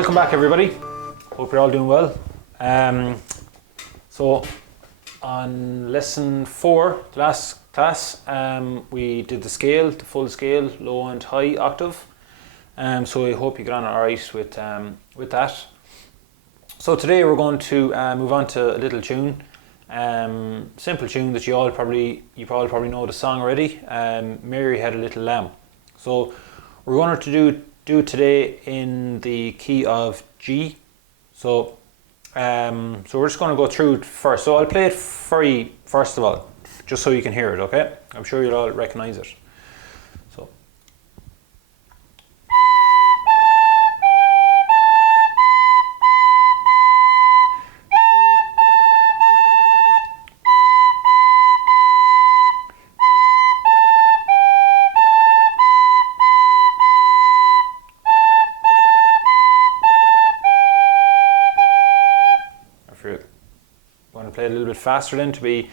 welcome back everybody. Hope you're all doing well. So on lesson 4, the last class, we did the scale, the full scale, low and high octave. So I hope you get on alright with that. So today we're going to move on to a little tune, simple tune that you probably know the song already. Mary Had a Little Lamb. So we're going to do today in the key of G. So we're just going to go through it first. So I'll play it for you first of all, just so you can hear it. Okay? I'm sure you'll all recognize it. So. If you're going to play it a little bit faster then to be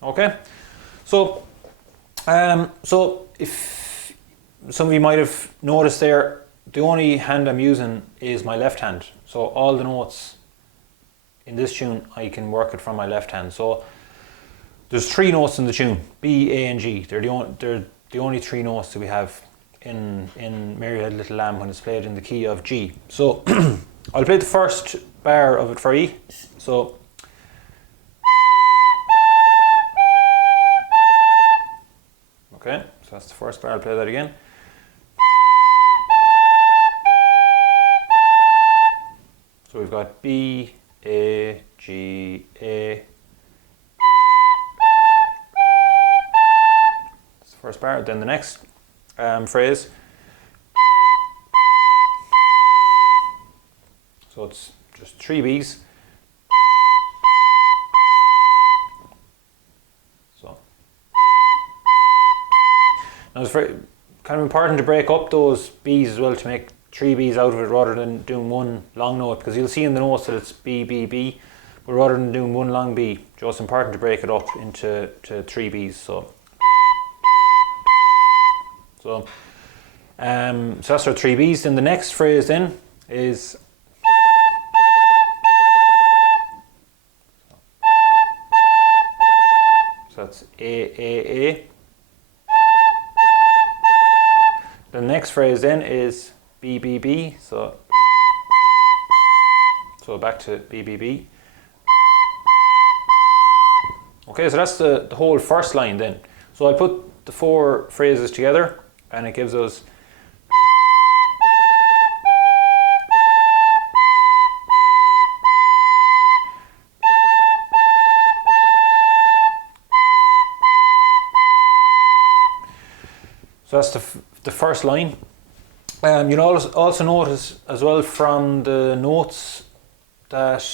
okay. So if some of you might have noticed there, the only hand I'm using is my left hand. So all the notes in this tune, I can work it from my left hand. So there's 3 notes in the tune: B, A, and G. They're the only 3 notes that we have in Mary Had a Little Lamb when it's played in the key of G. So I'll play the first bar of it for you. So okay, so that's the first bar. I'll play that again. So we've got B, A, G, A. That's the first bar. Then the next phrase. So it's just 3 Bs. So now it's very kind of important to break up those Bs as well to make 3 Bs out of it rather than doing one long note, because you'll see in the notes that it's B, B, B, but rather than doing one long B, just important to break it up into 3 Bs. So that's our 3 Bs. Then the next phrase then is so that's A. The next phrase then is B, B, B, so back to B, B, B. Okay, so that's the whole first line then. So I put the 4 phrases together and it gives us so that's the first line. You'll also notice as well from the notes that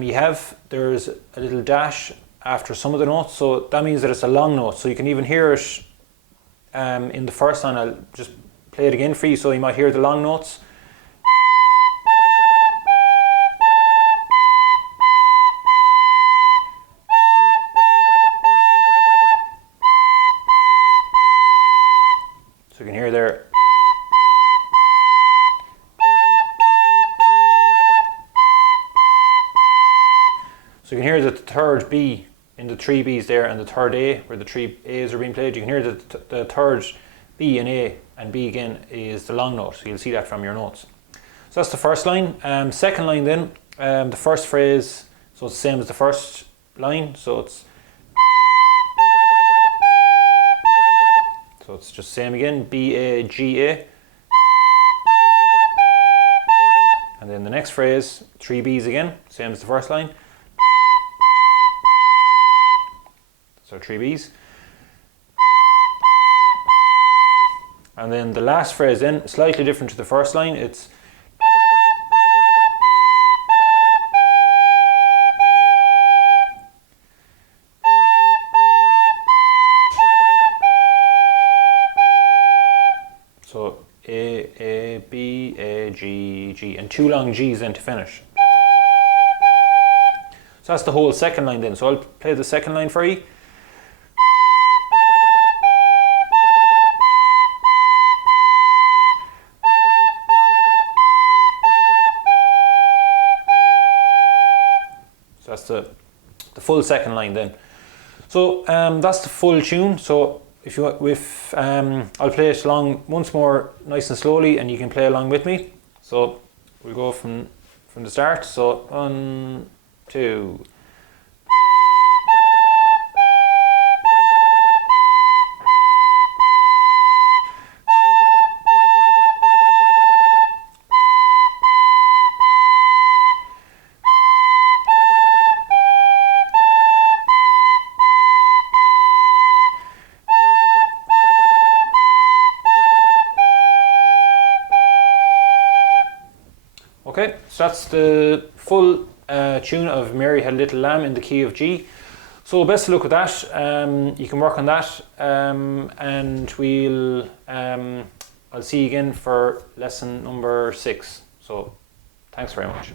you have, there's a little dash after some of the notes, so that means that it's a long note. So you can even hear it in the first line. I'll just play it again for you so you might hear the long notes. So you can hear there. So you can hear the third B in the 3 Bs there and the third A where the 3 A's are being played. You can hear that the third B and A and B again is the long note. So you'll see that from your notes. So that's the first line. Second line then, the first phrase, so it's the same as the first line. So it's just same again, B, A, G, A. And then the next phrase, 3 Bs again, same as the first line. So 3 Bs. And then the last phrase then, slightly different to the first line, it's so A, B, A, G, G, and 2 long Gs then to finish. So that's the whole second line then. So I'll play the second line for you. So that's the full second line then. So that's the full tune. So if you I'll play it along once more, nice and slowly, and you can play along with me. So we'll go from the start. So 1, 2. Okay, so that's the full tune of Mary Had a Little Lamb in the key of G. So best of luck with that. You can work on that, and I'll see you again for lesson number 6. So thanks very much.